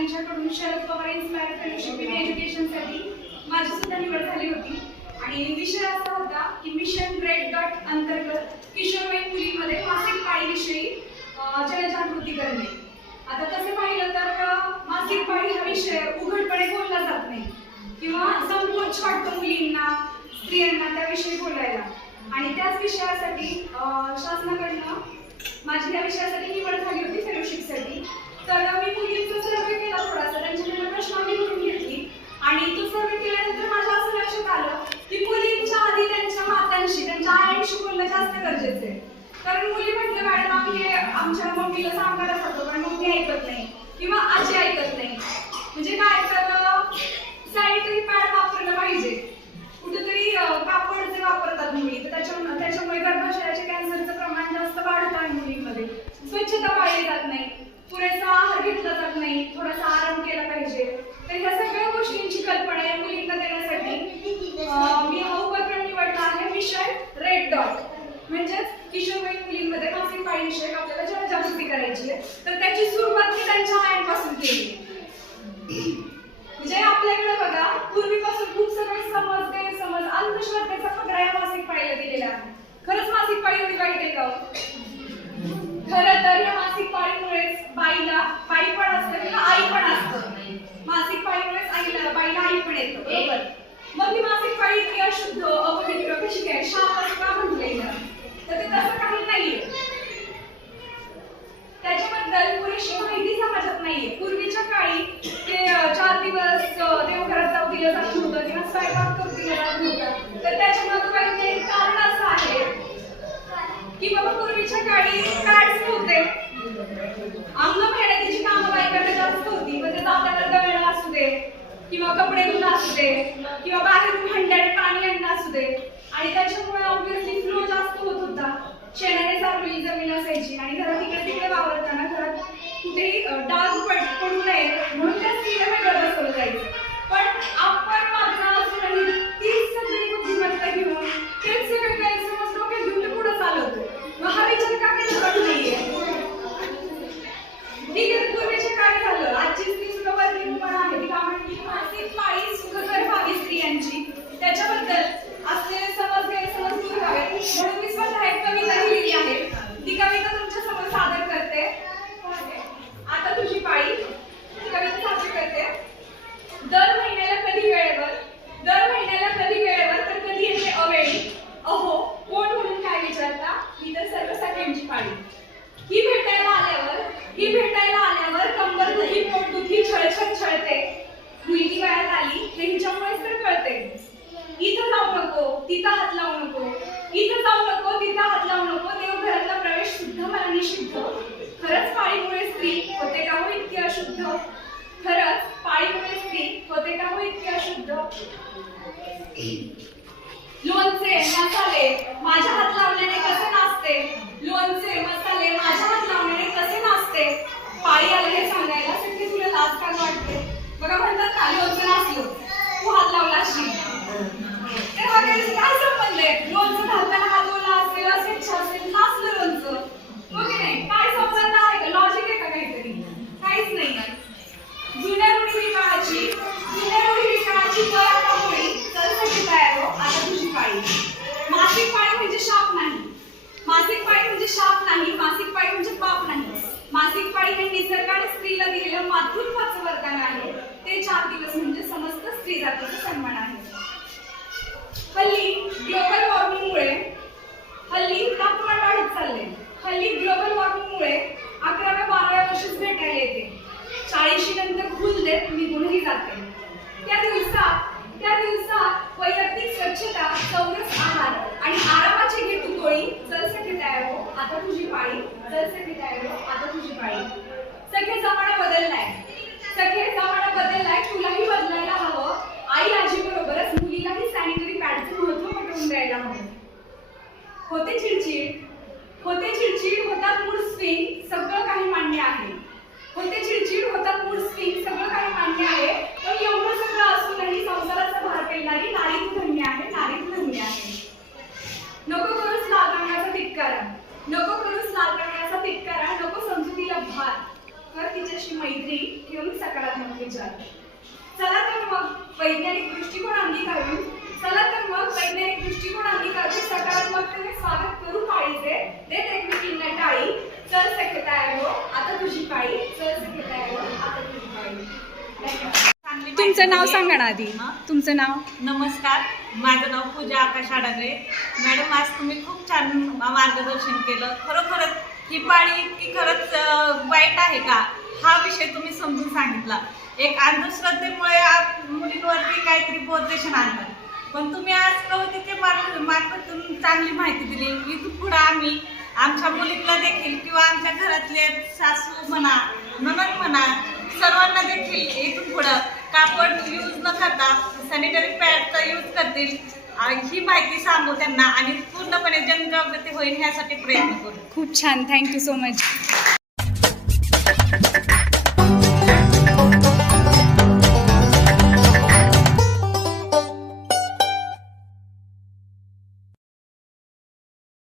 यांच्याकडून Sharad Pawar inspire fellowship in एज्युकेशनसाठी माझी सुद्धा निवड झाली होती. आणि विषय असा होता की मिशन ग्रेट डॉट अंतर्गत किशोरवयीन मुलीमध्ये मासिक पाळीविषयी जनजागृती करणे. आता तसं पाहिलं तर मासिक पाळी हा विषय उघडपणे बोलला जात नाही. किंवा संकोच वाटतो मुलींना स्त्रियांना त्याविषयी बोलायला. आणि त्याच विषयासाठी शासनाकडनं माझी त्या विषयासाठी निवड झाली होती फेलोशिपसाठी तर मी मुलींचं आणि तो सर्वे केल्यानंतर माझ्या असं लक्षात आलं की मुलींच्या आधी त्यांच्या मातांशी त्यांच्या आयांशी बोलणं जास्त गरजेचं आहे. कारण मुली म्हटलं मॅडम आम्ही हे आमच्या मम्मीला सांगायला जातो पण मम्मी ऐकत नाही किंवा आजी ऐकत नाही. म्हणजे काय तर सॅनिटरी पॅड वापरलं पाहिजे कुठेतरी अं, कापड जे वापरतात मुली तर त्याच्यामुळे त्याच्यामुळे गर्भाशयाचे कॅन्सरचं प्रमाण जास्त वाढत आहे मुलींमध्ये स्वच्छता पाळली जात नाही पुरेसा आहार घेतला जात नाही थोडासा आराम केला पाहिजे तर ह्या सगळ्या गोष्टींची कल्पना या मुलींना देण्यासाठी अं, मी हा उपक्रम निवडला आहे मिशन रेड डॉट म्हणजेच किशोरवयीन मुलींमध्ये मासिक पाळीविषयक आपल्याला जनजागृती करायची आहे तर त्याची सुरुवात मी त्यांच्या आयांपासून केली म्हणजे आपल्याकडे बघा पूर्वीपासून खूप सगळे समज गैरसमज अंधश्रद्धेचा पगडा या मासिक पाळीला दिलेला आहे खरंच मासिक पाळी एवढी वाईट आहे का हो? खरं तर या मासिक पाळीमुळेच बाईला बाई पण असतं किंवा आई पण असतं मासिक पाळीमुळेच आईला बाईला बरोबर. मग मी मासिक पाळी इतकी अशुद्ध अपवित्र कशी काय? शाप असं का म्हटलेलं तर ते तसं काही नाहीये त्याच्याबद्दल पुरेशी माहिती समाजात नाहीये पूर्वीच्या काळी ते अं, चार दिवस अं, देवघरात जाऊ दिलं जात नव्हतं किंवा स्वयंपाक करू दिलं जात नव्हतं तर त्याच्यामध्ये वैज्ञानिक कारण असं आहे की बाबा पूर्वीच्या काळी पॅड्स नव्हते अंग मेहनतीची कामं बायकांना जास्त होती म्हणजे जाताना दळणं असू दे किंवा कपडे धुणं असू दे किंवा बाहेरून हंड्याने पाणी आणणं असू दे. आणि त्याच्यामुळे ऑब्व्हियसली फ्लो जास्त होत होता. शेणाने सारवलेली जमीन असायची. आणि घरात इकडे तिकडे वावरताना घरात कुठेही डाग पड तिथं हात लावू नको. इथं जाऊ नको तिथं हात लावू नको. देवघरातला प्रवेश सुद्धा मला निषिद्ध खरंच पाळीमुळे स्त्री होते का हो इतकी अशुद्ध? खरंच पाळीमुळे स्त्री होते का हो इतकी अशुद्ध लोणचे मसाले माझ्या हात लावल्याने कसे नाचते लोणचे मसाले माझ्या हात लावल्याने कसे नाचते पाळी आले हे सांगायला सगळी तुला लाज का वाटते बघा म्हणतात ना लोणचं नाचलो तू हात लावला असेल तर वगैरे काय संबंध आहे लोणचं घालताना हात ओला असेल असेल असेल नाचलं लोणचं हो की नाही काय संबंध आहे का लॉजिक आहे का काहीतरी काहीच नाही जुन्या रूढी विकाळाची जुन्या रूढी विकाळाची पराठा होळी चलसाठी तयार हो आता तुझी पाळी मासिक पाळी म्हणजे शाप नाही मासिक पाळी म्हणजे शाप नाही मासिक पाळी म्हणजे पाप नाही मासिक पाळी हे निसर्गाने स्त्रीला दिलेलं मातृत्वाचं वरदान आहे. ते चार दिवस म्हणजे समस्त स्त्री जातीचा सन्मान आहे. हल्ली ग्लोबल वॉर्मिंगमुळे हल्ली तापमान वाढत चालले हल्ली ग्लोबल वॉर्मिंगमुळे अकराव्या बाराव्या वर्षीच भेटायला येते. चाळीशी नंतर फुल देत निघूनही जाते. त्या दिवसात त्या दिवसात वैयक्तिक स्वच्छता चौरस आहार आणि आरामाची घेतू गोळी जलसाठी तयार हो आता तुझी पाळी जलसाठी तयार हो आता तुझी पाळी. सखे जमाना बदललाय सखे जमाना कर तिच्याशी मैत्री ठेवून सकारात्मक विचार. चला तर मग वैज्ञानिक दृष्टिकोन अंगीकारून चला तर मग वैज्ञानिक दृष्टिकोनांनी कधी सकारात्मकतेने स्वागत करू पाळीचे. देत एकमेकींना टाळी चल सखे तयार हो आता तुझी पाळी. चल सखे तयार हो आता तुझी पाळी. तुमचं नाव. सांगा ना आधी. हं? तुमचं नाव? नमस्कार. माझं नाव पूजा आकाश आडागरे. मॅडम आज तुम्ही खूप छान मार्गदर्शन केलं. खरोखरच ही पाळी इतकी खरंच वाईट आहे का? हा विषय तुम्ही समजून सांगितला. एक अंधश्रद्धेमुळे मुलींवरती काहीतरी बोधरेशन आणलं. पण तुम्ही आज कवितेच्या मार्फत मार्फतून चांगली माहिती दिली. इथून पुढे आम्ही आमच्या मुलींना देखील किंवा आमच्या घरातले सासू म्हणा ननद म्हणा सर्वांना देखील इथून पुढं कापड यूज न करता सॅनिटरी पॅडचा यूज करतील. ही माहिती सांगू त्यांना आणि पूर्णपणे जनजागृती होईल ह्यासाठी प्रयत्न करू. खूप छान. Thank you so much